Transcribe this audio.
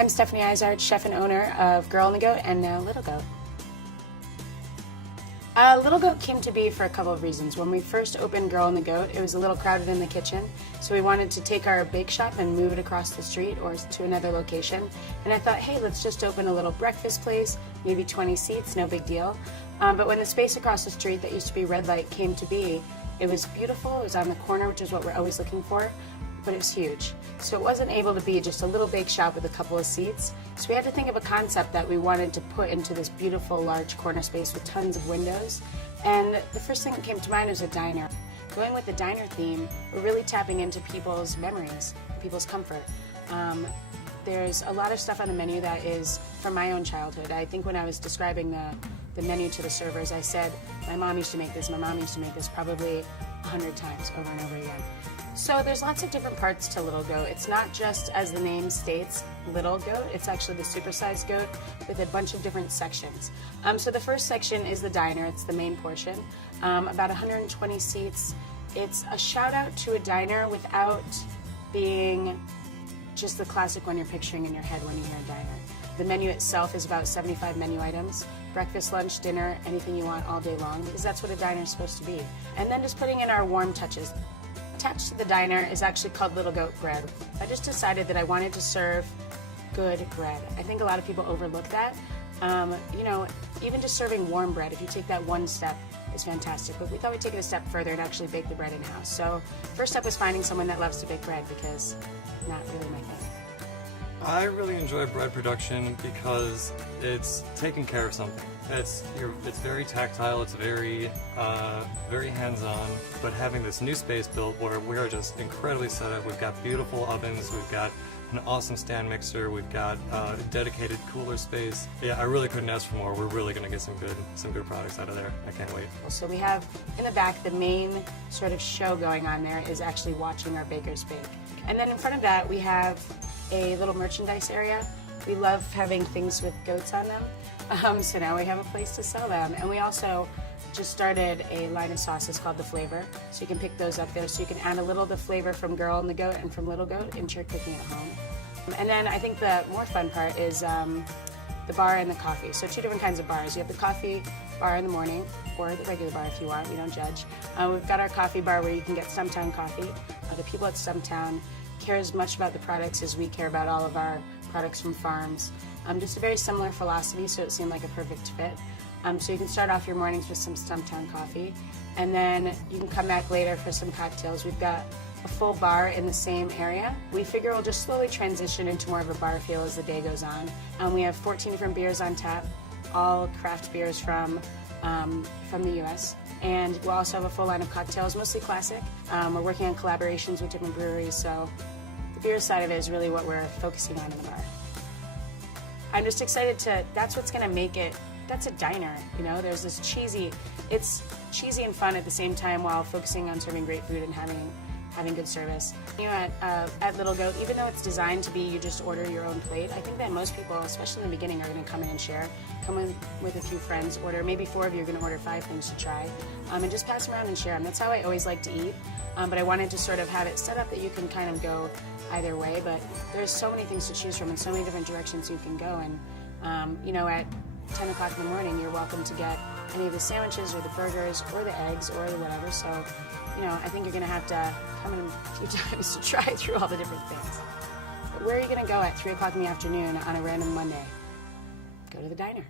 I'm Stephanie Izard, chef and owner of Girl and the Goat and now Little Goat. Little Goat came to be for a couple of reasons. When we first opened Girl and the Goat, it was a little crowded in the kitchen, so we wanted to take our bake shop and move it across the street or to another location. And I thought, hey, let's just open a little breakfast place, maybe 20 seats, no big deal. But when the space across the street that used to be Red Light came to be, it was beautiful, it was on the corner, which is what we're always looking for, but it was huge. So it wasn't able to be just a little bake shop with a couple of seats. So we had to think of a concept that we wanted to put into this beautiful large corner space with tons of windows. And the first thing that came to mind was a diner. Going with the diner theme, we're really tapping into people's memories, people's comfort. There's a lot of stuff on the menu that is from my own childhood. I think when I was describing the menu to the servers, I said, my mom used to make this, my mom used to make this probably 100 times over and over again. So there's lots of different parts to Little Goat. It's not just, as the name states, Little Goat. It's actually the supersized goat with a bunch of different sections. So the first section is the diner. It's the main portion. About 120 seats. It's a shout out to a diner without being just the classic one you're picturing in your head when you hear a diner. The menu itself is about 75 menu items. Breakfast, lunch, dinner, anything you want all day long, because that's what a diner is supposed to be. And then just putting in our warm touches. Attached to the diner is actually called Little Goat bread. I just decided that I wanted to serve good bread. I think a lot of people overlook that. You know, even just serving warm bread, if you take that one step, is fantastic. But we thought we'd take it a step further and actually bake the bread in-house. So first step was finding someone that loves to bake bread, because not really my thing. I really enjoy bread production because it's taking care of something. It's very tactile, it's very hands-on, but having this new space built where we are just incredibly set up. We've got beautiful ovens, we've got an awesome stand mixer, we've got a dedicated cooler space. Yeah, I really couldn't ask for more. We're really going to get some good products out of there. I can't wait. So we have in the back, the main sort of show going on there is actually watching our bakers bake. And then in front of that we have a little merchandise area. We love having things with goats on them. So now we have a place to sell them. And we also just started a line of sauces called The Flavor. So you can pick those up there. So you can add a little of the flavor from Girl and the Goat and from Little Goat into your cooking at home. And then I think the more fun part is the bar and the coffee. So two different kinds of bars. You have the coffee bar in the morning, or the regular bar if you want, we don't judge. We've got our coffee bar where you can get Stumptown coffee. The people at Stumptown care as much about the products as we care about all of our products from farms. Just a very similar philosophy, so it seemed like a perfect fit. So you can start off your mornings with some Stumptown coffee, and then you can come back later for some cocktails. We've got a full bar in the same area. We figure we'll just slowly transition into more of a bar feel as the day goes on. We have 14 different beers on tap, all craft beers from the US. And we'll also have a full line of cocktails, mostly classic. We're working on collaborations with different breweries, so the beer side of it is really what we're focusing on in the bar. I'm just excited that's what's gonna make it, that's a diner, you know? There's this it's cheesy and fun at the same time while focusing on serving great food and having good service. You know, at Little Goat, even though it's designed to be you just order your own plate, I think that most people, especially in the beginning, are going to come in and share. Come in with a few friends, order, maybe 4 of you are going to order 5 things to try, and just pass them around and share them. That's how I always like to eat, but I wanted to sort of have it set up that you can kind of go either way, but there's so many things to choose from and so many different directions you can go, and you know, at 10 o'clock in the morning, you're welcome to get any of the sandwiches or the burgers or the eggs or the whatever, so you know, I think you're going to have to come in a few times to try through all the different things. But where are you going to go at 3 o'clock in the afternoon on a random Monday? Go to the diner.